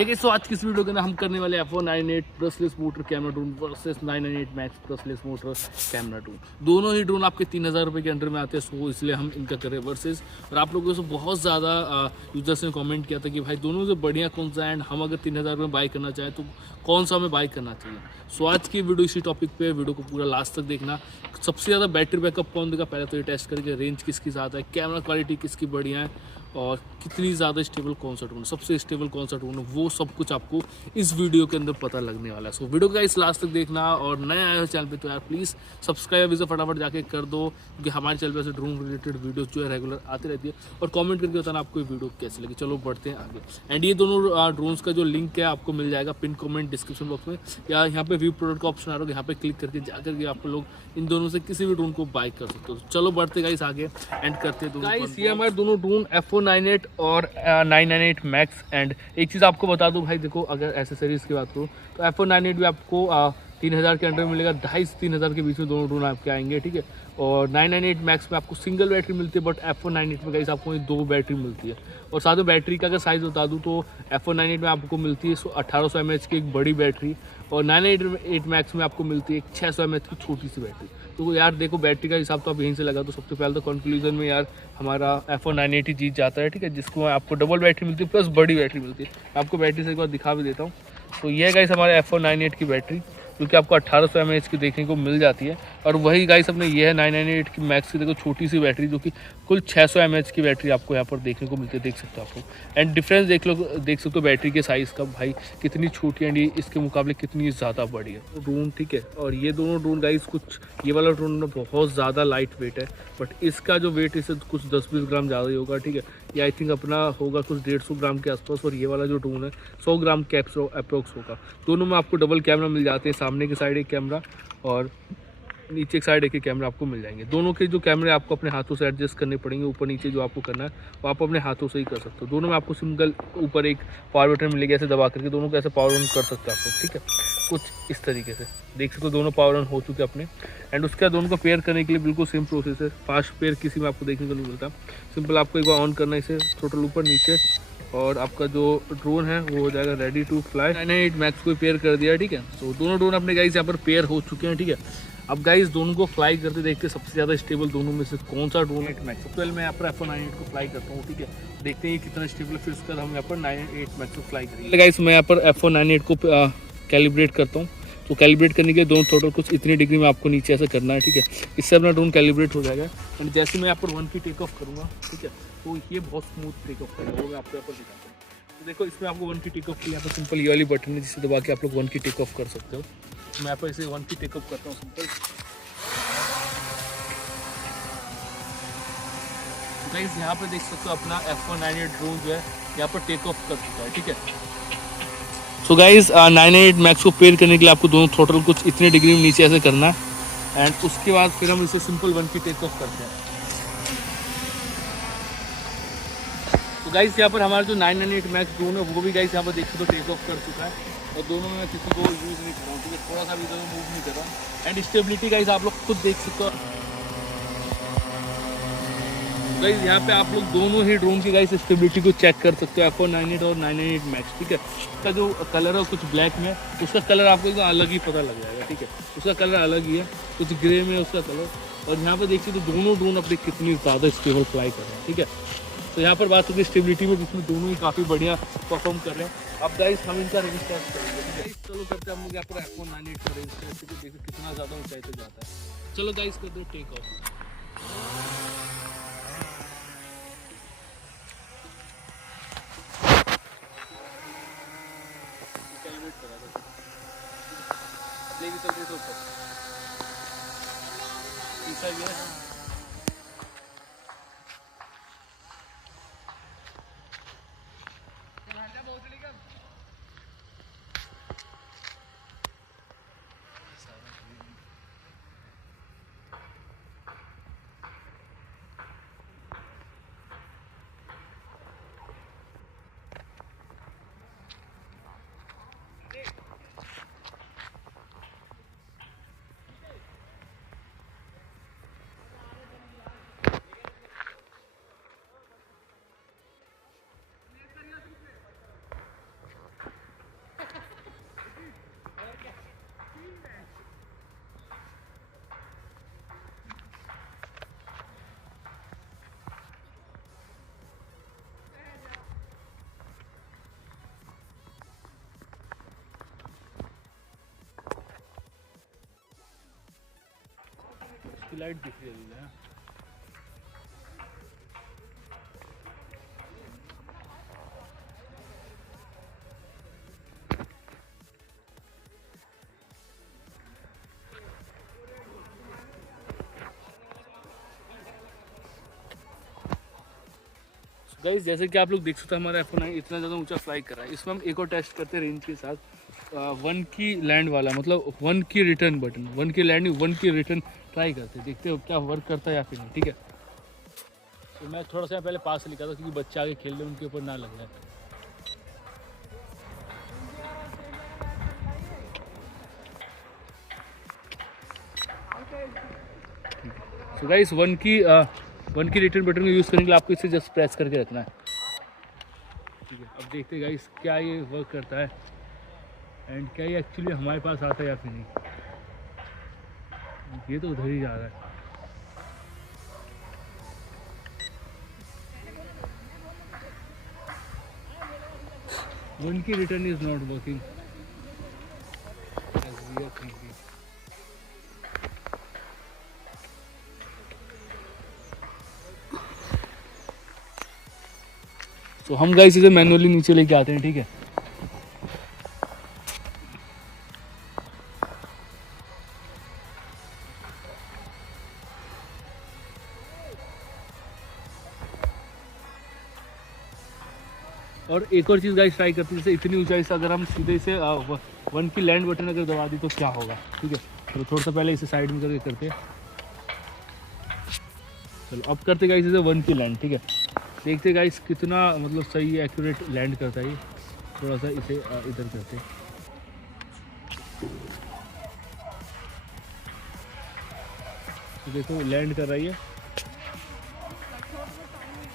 ठीक है, सो आज की इस वीडियो के अंदर हम करने वाले F198 brushless motor camera drone versus 998 max brushless motor camera drone. दोनों ही ड्रोन आपके 3000 रुपये के अंडर में आते हैं, सो इसलिए हम इनका करें वर्सेस। और आप लोगों से बहुत ज़्यादा यूजर्स ने कमेंट किया था कि भाई दोनों से बढ़िया कौन सा है, एंड हम अगर 3000 में बाई करना चाहें तो कौन सा हमें बाई करना चाहिए। सो आज की वीडियो इसी टॉपिक पे, वीडियो को पूरा लास्ट तक देखना। सबसे ज़्यादा बैटरी बैकअप कौन देगा पहले तो ये टेस्ट करके, रेंज किसकी ज़्यादा है, कैमरा क्वालिटी किसकी बढ़िया है, और कितनी ज़्यादा स्टेबल कौन सा ड्रोन है, सबसे स्टेबल कौन सा ड्रोन है, वो सब कुछ आपको इस वीडियो के अंदर पता लगने वाला है। सो वीडियो का इस लास्ट तक देखना, और नए आए हो चैनल पे तो यार प्लीज़ सब्सक्राइब इसे फटाफट जाके कर दो, क्योंकि हमारे चैनल पे ऐसे ड्रोन रिलेटेड वीडियोस जो है रेगुलर आती रहती है। और कमेंट करके बताना आपको ये वीडियो कैसी लगी। चलो बढ़ते हैं आगे। एंड ये दोनों ड्रोन्स का जो लिंक है आपको मिल जाएगा पिन कमेंट डिस्क्रिप्शन बॉक्स में, या यहाँ पे व्यू प्रोडक्ट का ऑप्शन आ रहा है, यहाँ पे क्लिक करके जाकर के आप लोग इन दोनों से किसी भी ड्रोन को बाय कर सकते हो। चलो बढ़ते गाइस आगे एंड करते हैं। गाइस ये हमारे दोनों ड्रोन F198 और 998 मैक्स। एंड एक चीज़ आपको बता दूं भाई, देखो अगर एसेसरीज की बात करूँ तो F198 भी आपको 3000 के अंडर में मिलेगा, 2500 से 3000 के बीच में दोनों ड्रोन आपके आएंगे, ठीक है। और 998 मैक्स में आपको सिंगल बैटरी मिलती है, बट F198 में गाइस आपको ये 2 बैटरी मिलती है। और साथ में बैटरी का अगर साइज़ बता दूं तो F198 में आपको मिलती है 1800 mAh की एक बड़ी बैटरी, और 998 मैक्स में आपको मिलती है एक 600 mAh की छोटी सी बैटरी। तो यार देखो बैटरी का हिसाब तो आप यहीं से लगा, तो सबसे पहले तो कंक्लूजन में यार हमारा F198 ही जीत जाता है, ठीक है, जिसको आपको डबल बैटरी मिलती है प्लस बड़ी बैटरी मिलती है। आपको बैटरी से एक बार दिखा भी देता हूँ। तो ये गाइस हमारे F198 की बैटरी, जो कि आपको 1800 mAh की देखने को मिल जाती है। और वही गाइस अपने ये है 998 की मैक्स की, देखो छोटी सी बैटरी, जो कि कुल 600 mAh की बैटरी आपको यहाँ पर देखने को मिलती है, देख सकते हो आप लोग। एंड डिफरेंस देख सकते हो बैटरी के साइज़ का, भाई कितनी छोटी है एंड इसके मुकाबले कितनी ज़्यादा बड़ी है ड्रोन, ठीक है। और ये दोनों ड्रोन गाइस कुछ, ये वाला ड्रोन ना बहुत ज़्यादा लाइट वेट है, बट इसका जो वेट इससे कुछ 10-20 ग्राम ज़्यादा ही होगा, ठीक है। ये आई थिंक अपना होगा कुछ 150 ग्राम के आसपास, और ये वाला जो ड्रोन है 100 ग्राम के अप्रोक्स होगा। दोनों में आपको डबल कैमरा मिल जाते हैं, सामने की साइड एक कैमरा और नीचे की साइड एक ही कैमरा आपको मिल जाएंगे। दोनों के जो कैमरे आपको अपने हाथों से एडजस्ट करने पड़ेंगे, ऊपर नीचे जो आपको करना है वो आप अपने हाथों से ही कर सकते हो। दोनों में आपको सिंगल ऊपर एक पावर बटन मिलेगा, ऐसे दबा करके दोनों को ऐसे पावर ऑन कर सकते हो आप लोग, ठीक है। कुछ इस तरीके से देख सकते हो, दोनों पावर ऑन हो चुके अपने। एंड उसके बाद दोनों को पेयर करने के लिए बिल्कुल सेम प्रोसेस है, फास्ट पेयर किसी में आपको देखने को नहीं मिलता। सिंपल आपको एक बार ऑन करना है इसे, टोटल ऊपर नीचे, और आपका जो ड्रोन है वो हो जाएगा रेडी टू फ्लाई। 998 मैक्स को पेयर कर दिया, ठीक है। तो दोनों ड्रोन अपने गाइस यहाँ पर पेयर हो चुके हैं, ठीक है। अब गाइस दोनों को फ्लाई करते देखते सबसे ज़्यादा स्टेबल दोनों में से कौन सा ड्रोन है मैक्स। सबसे पहले मैं यहाँ पर F198 को फ्लाई करता हूँ, ठीक है, देखते हैं कितना स्टेबल है, फिर उसके बाद हम यहाँ पर 998 मैक्स को फ्लाई करेंगे। गाइस मैं यहाँ पर F198 को कैलिब्रेट करता हूँ। तो कैलिब्रेट करने के दोनों टोटल कुछ इतनी डिग्री में आपको नीचे ऐसे करना है, ठीक है। इससे अपना ड्रोन कैलिब्रेट हो जाएगा। एंड जैसे मैं यहाँ पर 1 की टेक ऑफ करूँगा, ठीक है, तो ये बहुत स्मूथ टेक ऑफ करेगा, वो मैं आपको यहाँ पर दिखाता हूँ। तो देखो इसमें आपको 1 की टेक ऑफ की यहाँ पर सिंपल ये वाली बटन है, जिसे दबा के आप लोग 1 की टेक ऑफ कर सकते हो। मैं यहाँ पर इसे 1 की टेक ऑफ करता हूँ सिंपल। गाइस यहाँ पे देख सकते हो अपना F198 ड्रोन जो है यहाँ पर टेक ऑफ कर चुका है, ठीक है। सो गाइस 998 मैक्स को पेयर करने के लिए आपको दोनों थ्रोटल कुछ इतने डिग्री में नीचे ऐसे करना है, एंड उसके बाद फिर हम इसे सिंपल 1 की टेक ऑफ करते हैं। तो गाइस यहाँ पर हमारा जो 998 मैक्स ड्रोन है वो भी गाइस यहाँ पर देख सकते हो टेक ऑफ कर चुका है, और दोनों में मैं किसी को यूज़ नहीं कर रहा हूँ, ठीक है, थोड़ा सा भी इधर मूव नहीं कर रहा। एंड स्टेबिलिटी गाइस आप लोग खुद देख सकते हो। गाइस यहाँ पे आप लोग दोनों ही ड्रोन की गाइस स्टेबिलिटी को चेक कर सकते हो, F198 और 998 मैक्स, ठीक है। उसका जो कलर है कुछ ब्लैक में, उसका कलर आपको एकदम अलग ही पता लग जाएगा, ठीक है, उसका कलर अलग ही है, कुछ ग्रे में उसका कलर। और यहाँ पे देखिए तो दोनों ड्रोन अपने कितनी ज़्यादा स्टेबल फ्लाई कर रहे हैं, ठीक है। तो यहाँ पर बात होगी स्टेबिलिटी में, जिसमें दोनों ही काफ़ी बढ़िया परफॉर्म कर रहे हैं। अब गाइस हम इनका रेंज टेस्ट करेंगे, ठीक है। चलो करते हैं हम लोग यहाँ पर F198 का रेंज टेस्ट, देखो कितना ज़्यादा ऊंचाई तक जाता है। चलो गाइस कर दो टेक ऑफ। तीसरा गियर लाइट दिख रही है। गाइस जैसे कि आप लोग देख सकते हैं हमारा F9 इतना ज़्यादा ऊंचा फ्लाई कर रहा है। इसमें हम एक और टेस्ट करते हैं रेंज के साथ। 1 की लैंड वाला, मतलब 1 की रिटर्न बटन, 1 की लैंड 1 की रिटर्न ट्राई करते हैं, देखते हो क्या वर्क करता है या फिर नहीं। ठीक है, तो मैं थोड़ा सा पहले पास से लिखा था क्योंकि बच्चे आगे खेल रहे उनके ऊपर ना लग जाए। तो गाइस 1 की रिटर्न बटन को यूज़ करने के लिए आपको इसे जस्ट प्रेस करके रखना है। ठीक है, अब देखते हैं गाइस क्या ये वर्क करता है एंड क्या ये एक्चुअली हमारे पास आता है या फिर नहीं। ये तो उधर ही जा रहा है। वन की return is not working as we are thinking. तो हम गाइस इसे मैनुअली नीचे लेके आते हैं। ठीक है, और एक और चीज़ गाइस ट्राई करते हैं, जैसे इतनी ऊंचाई से अगर हम सीधे इसे 1 की लैंड बटन अगर दबा दी तो क्या होगा। ठीक है, तो थोड़ा सा पहले इसे साइड में करके करते हैं। चलो अब करते गाइस इसे 1 की लैंड। ठीक है, देखते गाइस कितना मतलब सही एक्यूरेट लैंड करता है ये। थोड़ा सा इसे इधर करते हैं। तो देखो लैंड कर रही है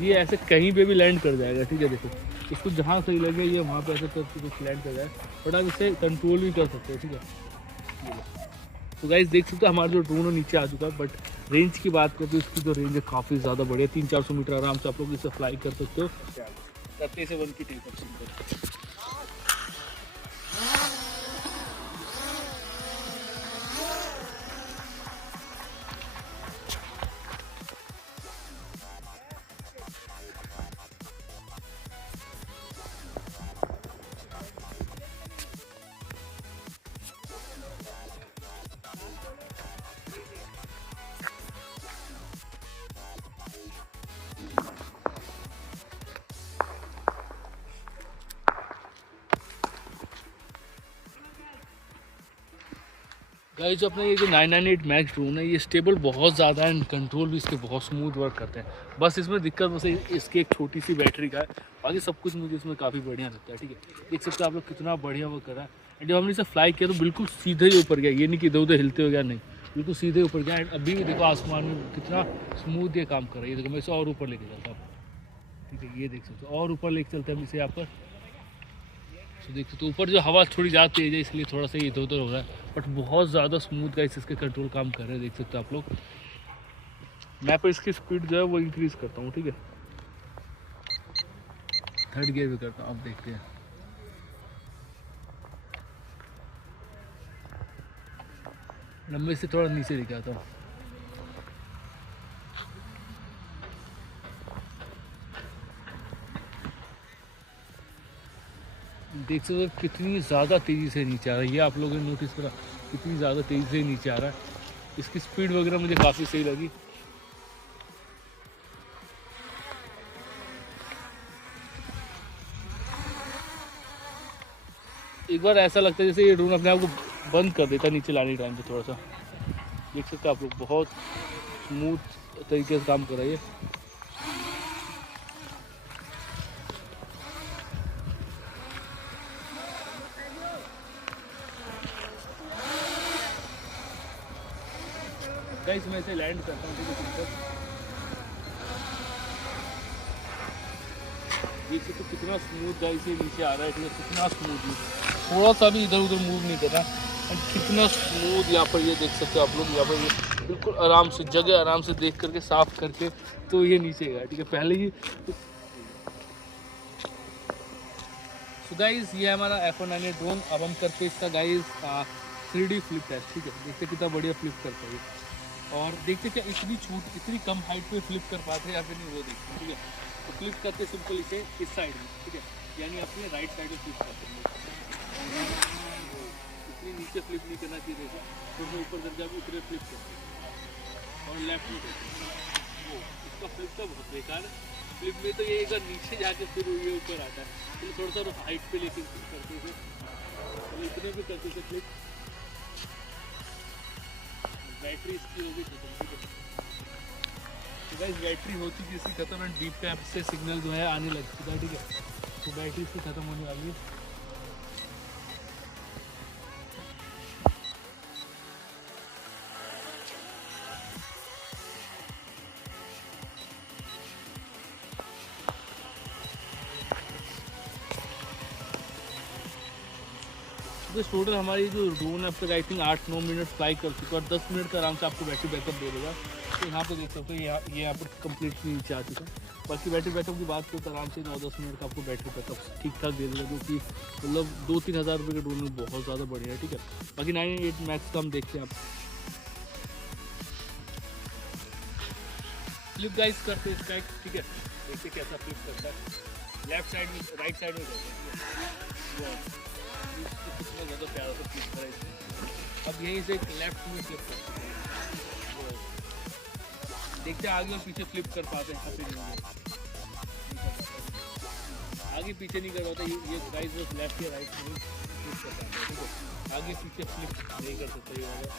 ये, ऐसे कहीं पे भी लैंड कर जाएगा। ठीक है, देखो इसको जहाँ सही लगे ये वहाँ पे ऐसे करके कुछ लैंड कर जाए, बट आप इसे कंट्रोल भी कर सकते हो। ठीक है, तो गाइस देख सकते हो हमारा जो ड्रोन है नीचे आ चुका है, बट रेंज की बात करते हैं इसकी जो रेंज है काफ़ी ज़्यादा बढ़िया, 300-400 मीटर आराम से आप लोग इसे फ्लाई कर सकते हो। करते से 1 की टेक ऑफ सिंपल। गाइस जो अपना ये जो 998 मैक्स ड्रोन है ये स्टेबल बहुत ज़्यादा है एंड कंट्रोल भी इसके बहुत स्मूथ वर्क करते हैं। बस इसमें दिक्कत बस इसकी एक छोटी सी बैटरी का है, बाकी सब कुछ मुझे इसमें काफ़ी बढ़िया लगता है। ठीक है, देख सकते हो आप लोग कितना बढ़िया वर्क कर रहा है। एंड जब हमने इसे फ्लाई किया तो बिल्कुल सीधे ही ऊपर गया, ये नहीं कि इधर उधर हिलते हो गया, नहीं बिल्कुल सीधे ऊपर गया। एंड अभी भी देखो आसमान में कितना स्मूथ ये काम कर रहा है। ये देखो मैं इसे और ऊपर लेके जाता हूँ। ठीक है, ये देख सकते हो और ऊपर लेके चलते हैं हम इसे यहाँ पर। तो देखते तो ऊपर जो हवा थोड़ी ज़्यादा तेज है इसलिए थोड़ा सा इधर उधर हो रहा है, बट बहुत ज़्यादा स्मूथ गाइस इसके कंट्रोल काम कर रहे हैं। देख सकते हो आप लोग। मैं पर इसकी स्पीड जो है वो इंक्रीज़ करता हूँ। ठीक है, 3rd गियर भी करता हूँ। अब देखते हैं। मैं इसे थोड़ा नीचे लेके आता हूँ। देख सकते हो कितनी ज़्यादा तेज़ी से नीचे आ रहा है, ये आप लोगों ने नोटिस करा कितनी ज़्यादा तेज़ी से नीचे आ रहा है। इसकी स्पीड वगैरह मुझे काफ़ी सही लगी। एक बार ऐसा लगता है जैसे ये ड्रोन अपने आप को बंद कर देता नीचे लाने टाइम पे थोड़ा सा। देख सकते हो आप लोग बहुत स्मूथ तरीके से काम कर रहा है ये। गाइस मैं इसे लैंड करता हूँ। ठीक है, देख सकते हो कितना स्मूथ गाइस ये नीचे आ रहा है। ठीक है, कितना स्मूथ, थोड़ा सा भी इधर उधर मूव नहीं कर रहा। कितना स्मूथ यहाँ पर ये देख सकते हो आप लोग। यहाँ पर ये बिल्कुल आराम से जगह आराम से देख करके साफ करके तो ये नीचे गया। ठीक है, पहले ही तो गाइस ये है हमारा F198 ड्रोन। अब हम करते हैं इसका गाइस 3D फ्लिप टेस्ट। ठीक है, देखते कितना बढ़िया फ्लिप करता है। और देखते क्या इतनी छूट, इतनी कम हाइट पे फ्लिप कर पाते हैं या फिर नहीं, वो देखते हैं। ठीक है, तो फ्लिप करते सिंपल इसे इस साइड में, ठीक है, यानी अपने राइट साइड में फ्लिप करते हैं। इतनी नीचे फ्लिप नहीं करना चाहिए था, तो मैं ऊपर जब जाकर उतरे फ्लिप करते हैं और लेफ्ट में करते हैं। वो इसका फ्लिप तो बहुत बेकार है। फ्लिप में तो ये अगर नीचे जाके फिर ये ऊपर आता है, तो थोड़ा सा हाइट पे लेके करते थे, तो इतने भी करते थे फ्लिप। बैटरी इसकी होगी खत्म। ठीक है, तो गाइस बैटरी हो चुकी इसकी खत्म एंड बीप का से सिग्नल जो है आने लग चुका है। ठीक है, तो बैटरी इसकी खत्म होने वाली है। तो टोटल हमारी जो ड्रोन है अब तक आई थिंक 8-9 मिनट फ्लाई कर चुका है और 10 मिनट का आराम से आपको बैटरी बैकअप दे देगा। तो यहाँ पे देख सकते हो ये यहाँ पर कम्प्लीटली नीचे आ चुका है। बाकी बैटरी बैकअप की बात करें तो आराम से 9-10 मिनट का आपको बैटरी बैकअप ठीक ठाक दे देगा, जो कि मतलब 2-3 हज़ार रुपये के ड्रोन में बहुत ज़्यादा बढ़िया है। ठीक है, बाकी 998 मैक्स का हम देखते हैं। आप फ्लिप गाइस करते हैं इसका, ठीक है, देखिए कैसा फ्लिप करता है। लेफ्ट साइड में, राइट साइड में करते हैं, कितना ज़्यादा प्यारा सा फ्लिप करा इसमें। अब यहीं से लेफ्ट में फ्लिप करते हैं, देखते हैं आगे और पीछे फ्लिप कर पाते हैं। आगे पीछे नहीं कर पाता ये गाइस, बस लेफ्ट या राइट में फ्लिप कर पाते हैं। ठीक है, आगे पीछे फ्लिप नहीं कर सकता ये वाला।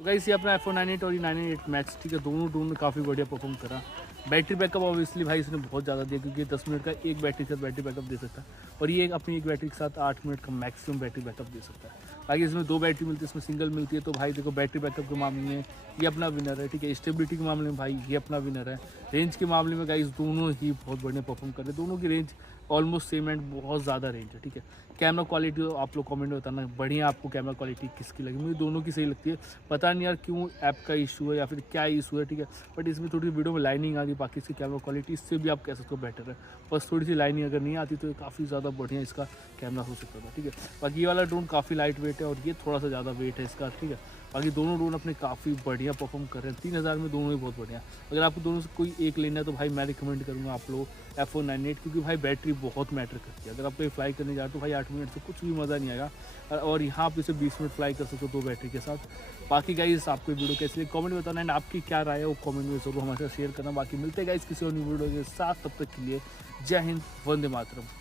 तो गाइस ये अपना iPhone 9 और ये 9 मैक्स, ठीक है, दोनों ड्रोन में काफ़ी बढ़िया परफॉर्म करा। बैटरी बैकअप ऑब्वियसली भाई इसने बहुत ज़्यादा दिया, क्योंकि 10 मिनट का एक बैटरी के साथ बैटरी बैकअप दे सकता है और ये अपनी एक बैटरी के साथ 8 मिनट का मैक्सिमम बैटरी बैकअप दे सकता है। बाकी इसमें 2 बैटरी मिलती है, इसमें सिंगल मिलती है। तो भाई देखो बैटरी बैकअप के मामले में ये अपना विनर है। ठीक है, स्टेबिलिटी के मामले में भाई ये अपना विनर है। रेंज के मामले में गाइस दोनों ही बहुत बढ़िया परफॉर्म कर रहे हैं, दोनों की रेंज ऑलमोस्ट सेम एंड बहुत ज़्यादा रेंज है। ठीक है, कैमरा क्वालिटी आप लोग कमेंट में बताना बढ़िया आपको कैमरा क्वालिटी किसकी लगी। मुझे दोनों की सही लगती है, पता नहीं यार क्यों ऐप का इशू है या फिर क्या इशू है। ठीक है, बट इसमें थोड़ी वीडियो में लाइनिंग आ गई, बाकी इसकी कैमरा क्वालिटी इससे भी आप कह सकते हो बेटर है। बस थोड़ी सी लाइनिंग अगर नहीं आती तो काफ़ी ज़्यादा बढ़िया इसका कैमरा हो सकता था। ठीक है, बाकी ये वाला ड्रोन काफ़ी लाइट वेट है और ये थोड़ा सा ज़्यादा वेट है इसका। ठीक है, बाकी दोनों ड्रोन अपने काफ़ी बढ़िया परफॉर्म कर रहे हैं। 3000 में दोनों ही बहुत बढ़िया। अगर आपको दोनों से कोई एक लेना है तो भाई मैं रिकमेंड करूँगा आप लोग iPhone 9 क्योंकि भाई बैटरी बहुत मैटर करती है। अगर आप कहीं फ्लाई करने जाए तो भाई 8 मिनट से कुछ भी मज़ा नहीं आएगा, और यहाँ आप इसे 20 मिनट फ्लाई कर सकते हो 2 बैटरी के साथ। बाकी गाइस आपको वीडियो कैसी लगी कमेंट में बताना, एंड आपकी क्या राय है वो कमेंट में जरूर हमारे साथ शेयर करना। बाकी मिलते हैं गाइस किसी और न्यू वीडियो के साथ, तब तक के लिए जय हिंद, वंदे मातरम।